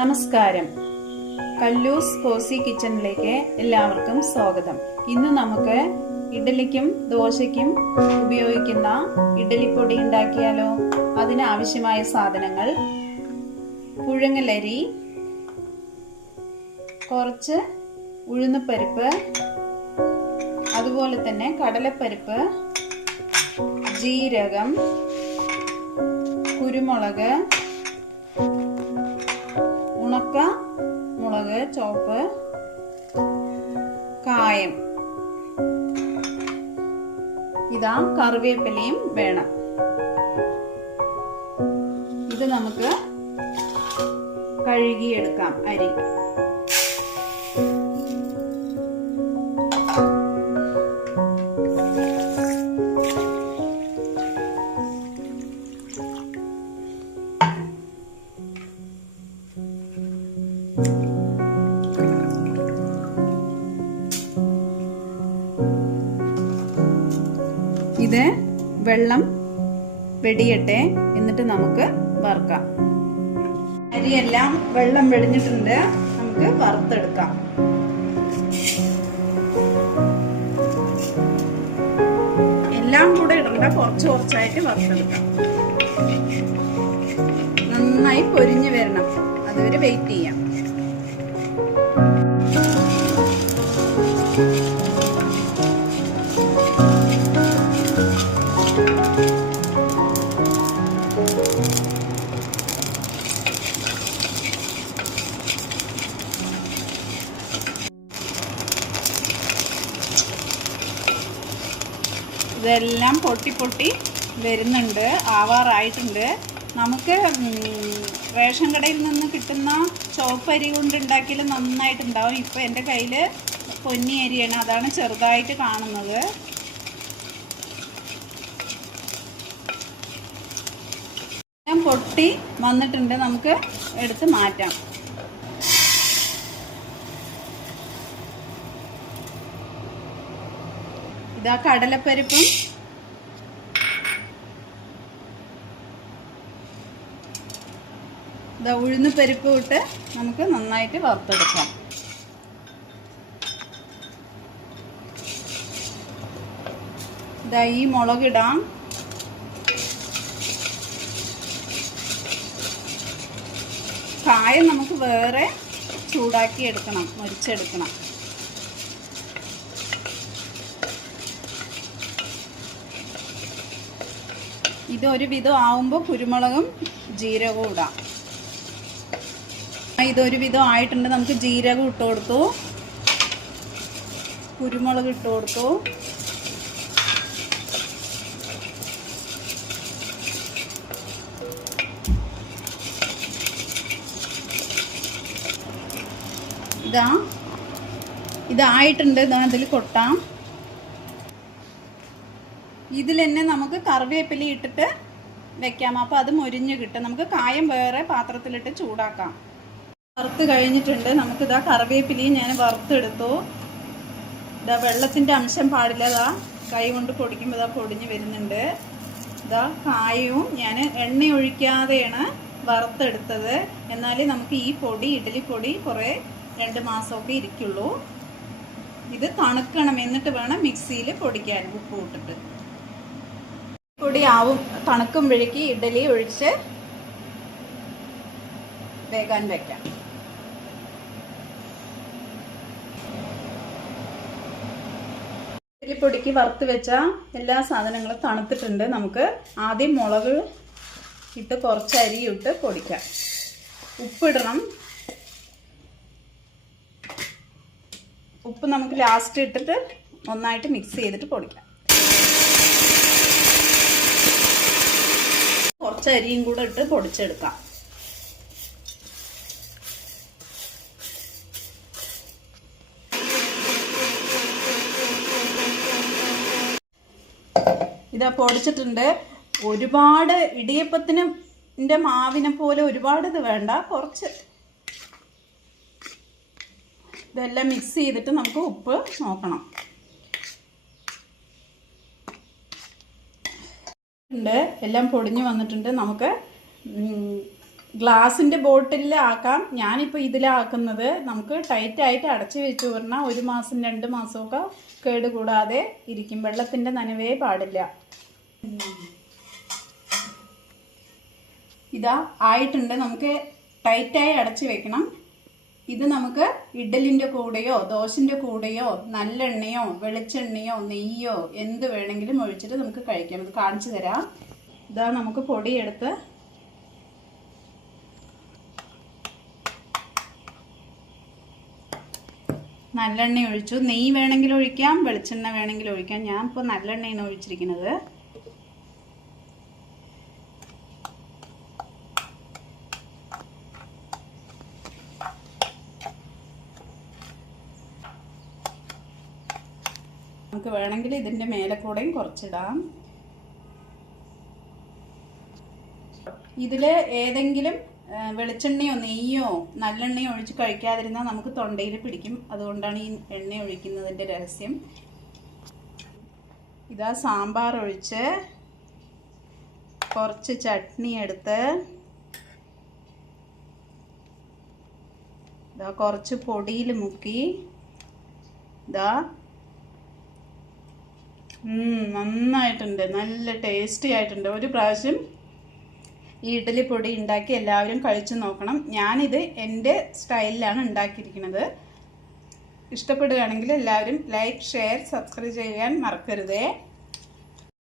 നമസ്കാരം. കല്ലൂസ് കോസി കിച്ചണിലേക്ക് എല്ലാവർക്കും സ്വാഗതം. ഇന്ന് നമുക്ക് ഇഡ്ഡലിക്കും ദോശയ്ക്കും ഉപയോഗിക്കുന്ന ഇഡ്ഡലിപ്പൊടി ഉണ്ടാക്കിയാലോ? അതിന് ആവശ്യമായ സാധനങ്ങൾ: പുഴുങ്ങലരി, കുറച്ച് ഉഴുന്നുപരിപ്പ്, അതുപോലെ തന്നെ കടലപ്പരിപ്പ്, ജീരകം, കുരുമുളക്, ഉണക്ക മുളക് ചോപ്പ്, കായം, ഇതാ കറിവേപ്പിലയും വേണം. ഇത് നമുക്ക് കഴുകിയെടുക്കാം. അരി ഇത് വെള്ളം വെടിയട്ടെ, എന്നിട്ട് നമുക്ക് വറുക്കാം. അരിയെല്ലാം വെള്ളം വെടിഞ്ഞിട്ടുണ്ട്, നമുക്ക് വറുത്തെടുക്കാം. എല്ലാം കൂടെ ഇടണ്ട, കുറച്ച് കുറച്ചായിട്ട് വറുത്തെടുക്കാം. നന്നായി പൊരിഞ്ഞു വരണം, അതുവരെ വെയിറ്റ് ചെയ്യാം. ഇതെല്ലാം പൊട്ടി പൊട്ടി വരുന്നുണ്ട്, ആവാറായിട്ടുണ്ട്. നമുക്ക് റേഷൻ കടയിൽ നിന്ന് കിട്ടുന്ന ചോപ്പരി കൊണ്ട് ഉണ്ടാക്കിയാൽ നന്നായിട്ടുണ്ടാവും. ഇപ്പോൾ എൻ്റെ കയ്യിൽ പൊന്നി അരിയാണ്, അതാണ് ചെറുതായിട്ട് കാണുന്നത്. എല്ലാം പൊട്ടി വന്നിട്ടുണ്ട്, നമുക്ക് എടുത്ത് മാറ്റാം. ഇതാ കടലപ്പരിപ്പും ഇതാ ഉഴുന്നുപരിപ്പും ഇട്ട് നമുക്ക് നന്നായിട്ട് വറുത്തെടുക്കാം. ഇതാ ഈ മുളകിടാം. കായം നമുക്ക് വേറെ ചൂടാക്കി എടുക്കണം, മുരിച്ചെടുക്കണം. ഇതൊരു വിധം ആവുമ്പോൾ കുരുമുളകും ജീരകവും ഇടാം. ഇതൊരു വിധം ആയിട്ടുണ്ട്, നമുക്ക് ജീരകം ഇട്ട് കൊടുത്തു, കുരുമുളക് ഇട്ട് കൊടുത്തു. ഇതായിട്ടുണ്ട്, അതിൽ കൊട്ടാം. ഇതിൽ തന്നെ നമുക്ക് കറിവേപ്പില ഇട്ടിട്ട് വെക്കാം, അപ്പോൾ അത് മൊരിഞ്ഞ് കിട്ടും. നമുക്ക് കായം വേറെ പാത്രത്തിലിട്ട് ചൂടാക്കാം. വറുത്ത് കഴിഞ്ഞിട്ടുണ്ട്, നമുക്കിതാ കറിവേപ്പിലയും ഞാൻ വറുത്തെടുത്തു. ഇതാ വെള്ളത്തിൻ്റെ അംശം പാടില്ല, ഇതാ കൈ കൊണ്ട് പൊടിക്കുമ്പോൾ ഇതാ പൊടിഞ്ഞ് വരുന്നുണ്ട്. ഇതാ കായവും ഞാൻ എണ്ണ ഒഴിക്കാതെയാണ് വറുത്തെടുത്തത്. എന്നാലേ നമുക്ക് ഈ പൊടി, ഇഡ്ഡലിപ്പൊടി കുറേ 2 മാസമൊക്കെ ഇരിക്കുള്ളൂ. ഇത് തണുക്കണം, എന്നിട്ട് വേണം മിക്സിയിൽ പൊടിക്കാൻ, ഉപ്പ് ഇട്ടിട്ട്. പൊടി ആവും, തണുക്കുമ്പോഴേക്ക് ഇഡ്ഡലി ഒഴിച്ച് വേകാൻ വെക്കാം. ഇഡ്ഡലിപ്പൊടിക്ക് വറുത്ത് വെച്ച എല്ലാ സാധനങ്ങളും തണുത്തിട്ടുണ്ട്. നമുക്ക് ആദ്യം മുളക് ഇട്ട് കുറച്ച് അരി ഇട്ട് പൊടിക്കാം. ഉപ്പിടണം. ഉപ്പ് നമുക്ക് ലാസ്റ്റ് ഇട്ടിട്ട് ഒന്നായിട്ട് മിക്സ് ചെയ്തിട്ട് പൊടിക്കാം. കുറച്ച് അരിയും കൂടെ ഇട്ട് പൊടിച്ചെടുക്കാം. ഇതാ പൊടിച്ചിട്ടുണ്ട്. ഒരുപാട് ഇടിയപ്പത്തിൻ്റെ മാവിനെ പോലെ ഒരുപാട് ഇത് വേണ്ട, കുറച്ച്. ഇതെല്ലാം മിക്സ് ചെയ്തിട്ട് നമുക്ക് ഉപ്പ് നോക്കണം. എല്ലാം പൊടിഞ്ഞു വന്നിട്ടുണ്ട്. നമുക്ക് ഗ്ലാസിൻ്റെ ബോട്ടിലിൽ ആക്കാം. ഞാനിപ്പോൾ ഇതിലാക്കുന്നത്. നമുക്ക് ടൈറ്റായിട്ട് അടച്ചു വെച്ച് പറഞ്ഞാൽ 1 മാസം 2 മാസമൊക്കെ കേടുകൂടാതെ ഇരിക്കും. വെള്ളത്തിൻ്റെ നനവേ പാടില്ല. ഇതാ ആയിട്ടുണ്ട്. നമുക്ക് ടൈറ്റായി അടച്ചു വെക്കണം. ഇത് നമുക്ക് ഇഡലിൻ്റെ കൂടെയോ ദോശൻ്റെ കൂടെയോ നല്ലെണ്ണയോ വെളിച്ചെണ്ണയോ നെയ്യോ എന്ത് വേണമെങ്കിലും ഒഴിച്ചിട്ട് നമുക്ക് കഴിക്കാം. ഇത് കാണിച്ചു തരാം. ഇതാ നമുക്ക് പൊടിയെടുത്ത് നല്ലെണ്ണ ഒഴിച്ചു. നെയ്യ് വേണമെങ്കിൽ ഒഴിക്കാം, വെളിച്ചെണ്ണ വേണമെങ്കിൽ ഒഴിക്കാം. ഞാൻ ഇപ്പോൾ നല്ലെണ്ണയാണ് ഒഴിച്ചിരിക്കുന്നത്. നമുക്ക് വേണമെങ്കിൽ ഇതിൻ്റെ മേലെ കൂടെയും കുറച്ചിടാം. ഇതിൽ ഏതെങ്കിലും വെളിച്ചെണ്ണയോ നെയ്യോ നല്ലെണ്ണയോ ഒഴിച്ച് കഴിക്കാതിരുന്നാൽ നമുക്ക് തൊണ്ടയിൽ പിടിക്കും. അതുകൊണ്ടാണ് ഈ എണ്ണ ഒഴിക്കുന്നതിൻ്റെ രഹസ്യം. ഇതാ സാമ്പാർ ഒഴിച്ച് കുറച്ച് ചട്നി എടുത്ത് ഇതാ കുറച്ച് പൊടിയിൽ മുക്കി ഇതാ നന്നായിട്ടുണ്ട്. നല്ല ടേസ്റ്റി ആയിട്ടുണ്ട്. ഒരു പ്രാവശ്യം ഈ ഇഡ്ഡലി പൊടി ഉണ്ടാക്കി എല്ലാവരും കഴിച്ചു നോക്കണം. ഞാനിത് എൻ്റെ സ്റ്റൈലിലാണ് ഉണ്ടാക്കിയിരിക്കുന്നത്. ഇഷ്ടപ്പെടുകയാണെങ്കിൽ എല്ലാവരും ലൈക്ക്, ഷെയർ, സബ്സ്ക്രൈബ് ചെയ്യാൻ മറക്കരുതേ.